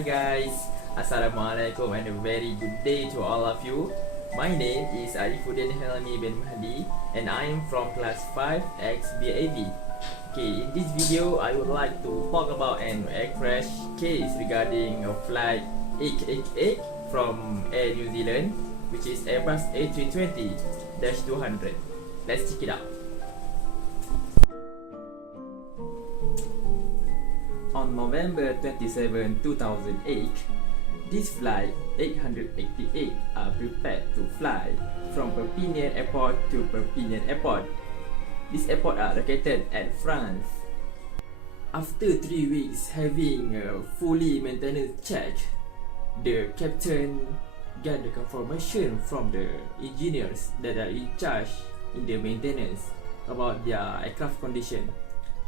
Hi guys, Assalamualaikum and a very good day to all of you. My name is Arifuddin Helmi bin Mahdi and I am from class 5 XBAV. Okay, in this video I would like to talk about an air crash case regarding a flight 888 from Air New Zealand, which is Airbus A320-200. Let's check it out. On November 27, 2008, this flight 888 are prepared to fly from Perpignan Airport to Perpignan Airport. These airports are located at France. After 3 weeks having a fully maintenance check, the captain got the confirmation from the engineers that are in charge in the maintenance about their aircraft condition,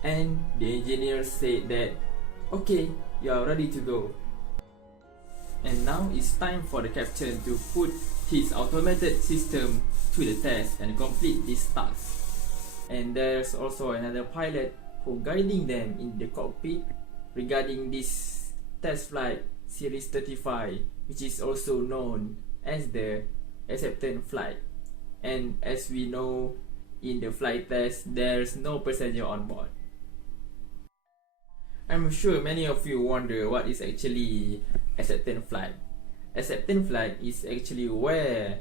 and the engineers said that okay, you are ready to go. And now it's time for the captain to put his automated system to the test and complete this task. And there's also another pilot who guiding them in the cockpit regarding this test flight series 35, which is also known as the acceptance flight. And as we know, in the flight test there's no passenger on board. I'm sure many of you wonder what is actually acceptance flight. Acceptance flight is actually where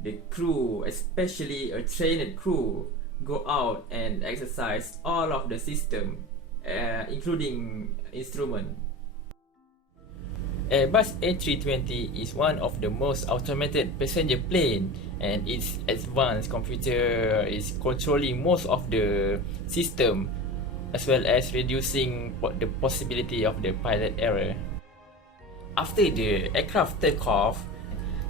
the crew, especially a trained crew, go out and exercise all of the system, including instrument. Airbus A320 is one of the most automated passenger plane, and its advanced computer is controlling most of the system, as well as reducing the possibility of the pilot error. After the aircraft take off,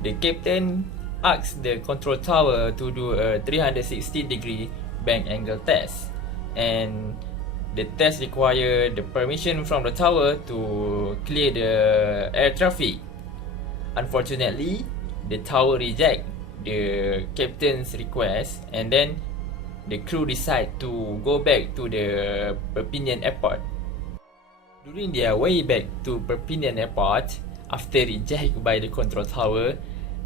the captain asked the control tower to do a 360-degree bank angle test, and the test required the permission from the tower to clear the air traffic. Unfortunately, the tower rejected the captain's request, and then the crew decide to go back to the Perpignan Airport. During their way back to Perpignan Airport, after rejected by the control tower,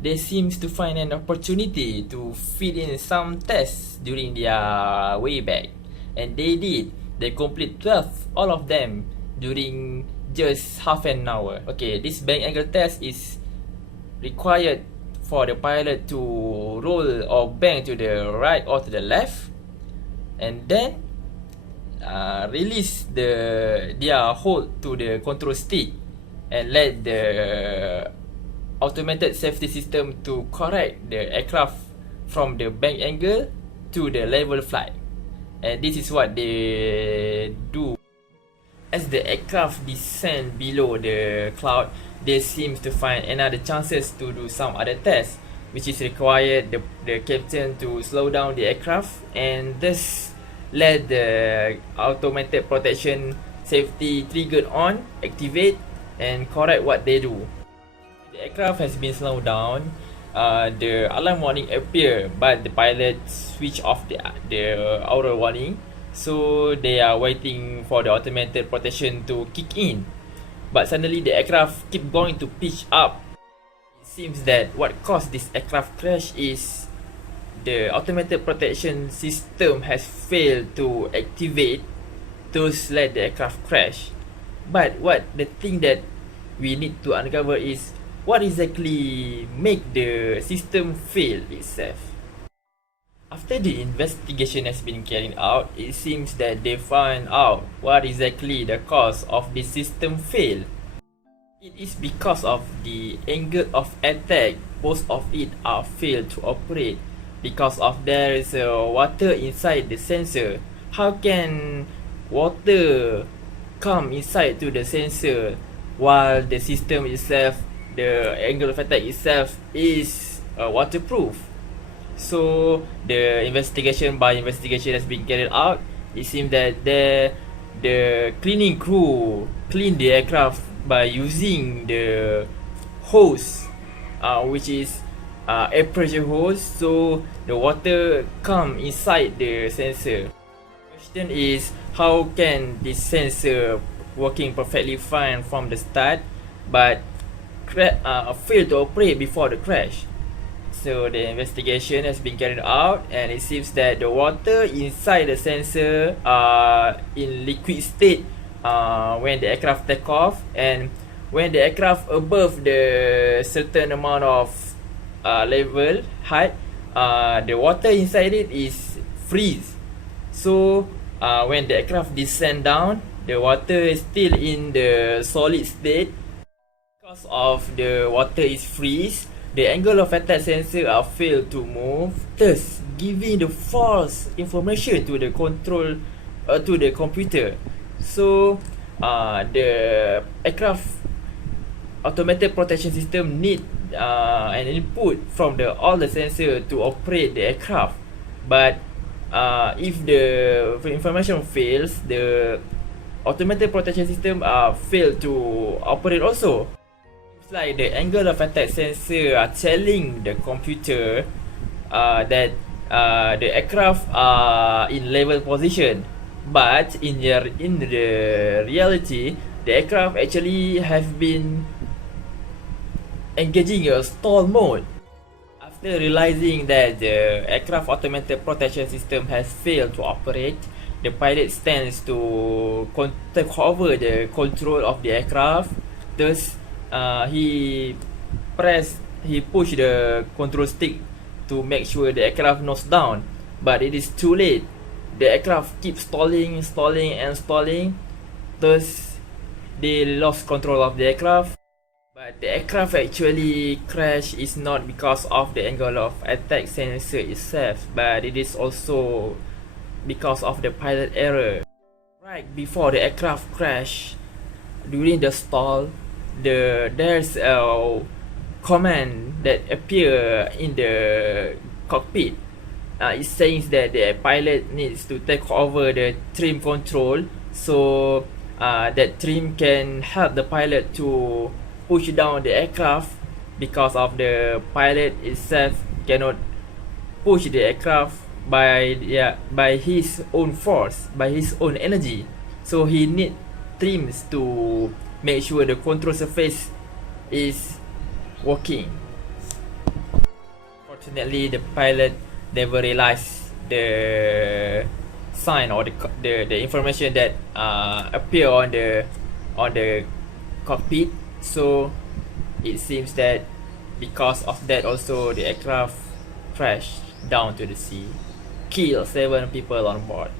they seems to find an opportunity to fit in some tests during their way back, and they did. They complete 12, all of them, during just half an hour. Okay, this bank angle test is required for the pilot to roll or bank to the right or to the left, and then release their hold to the control stick and let the automated safety system to correct the aircraft from the bank angle to the level flight. And this is what they do. As the aircraft descend below the cloud, they seem to find another chances to do some other tests, which is required the captain to slow down the aircraft and thus let the automated protection safety triggered on, activate, and correct what they do. The aircraft has been slowed down. The alarm warning appear, but the pilot switch off the auto warning, so they are waiting for the automated protection to kick in. But suddenly the aircraft keep going to pitch up. It seems that what caused this aircraft crash is the automated protection system has failed to activate, thus let the aircraft crash. But the thing that we need to uncover is what exactly make the system fail itself. After the investigation has been carried out, it seems that they find out what exactly the cause of the system fail. It is because of the angle of attack. Most of it are failed to operate because of there is water inside the sensor. How can water come inside to the sensor while the system itself, the angle of attack itself, is waterproof? So the investigation has been carried out. It seems that the cleaning crew clean the aircraft by using the hose, which is air pressure hose, so the water come inside the sensor. Question is, how can this sensor working perfectly fine from the start but failed to operate before the crash. So the investigation has been carried out, and it seems that the water inside the sensor are in liquid state when the aircraft take off, and when the aircraft above the certain amount of level height, the water inside it is freeze. So when the aircraft descend down, the water is still in the solid state. Because of the water is freeze, the angle of attack sensor are failed to move, thus giving the false information to the control to the computer. So the aircraft automated protection system need an input from all the sensor to operate the aircraft. But if the information fails, the automated protection system fail to operate also. It's like the angle of attack sensor are telling the computer that the aircraft are in level position, but in the reality, the aircraft actually have been engaging a stall mode. After realizing that the aircraft automated protection system has failed to operate, the pilot stands to take over the control of the aircraft. Thus, he pushed the control stick to make sure the aircraft nose down. But it is too late. The aircraft keeps stalling. Thus, they lost control of the aircraft. But the aircraft actually crashed is not because of the angle of attack sensor itself, but it is also because of the pilot error. Right before the aircraft crash, during the stall, there's a command that appear in the cockpit. It says that the pilot needs to take over the trim control, so that trim can help the pilot to push down the aircraft, because of the pilot itself cannot push the aircraft by his own force, by his own energy. So he need trims to make sure the control surface is working. Fortunately, the pilot never realized the sign or the information that appear on the cockpit. So it seems that because of that also the aircraft crashed down to the sea, killed 7 people on board.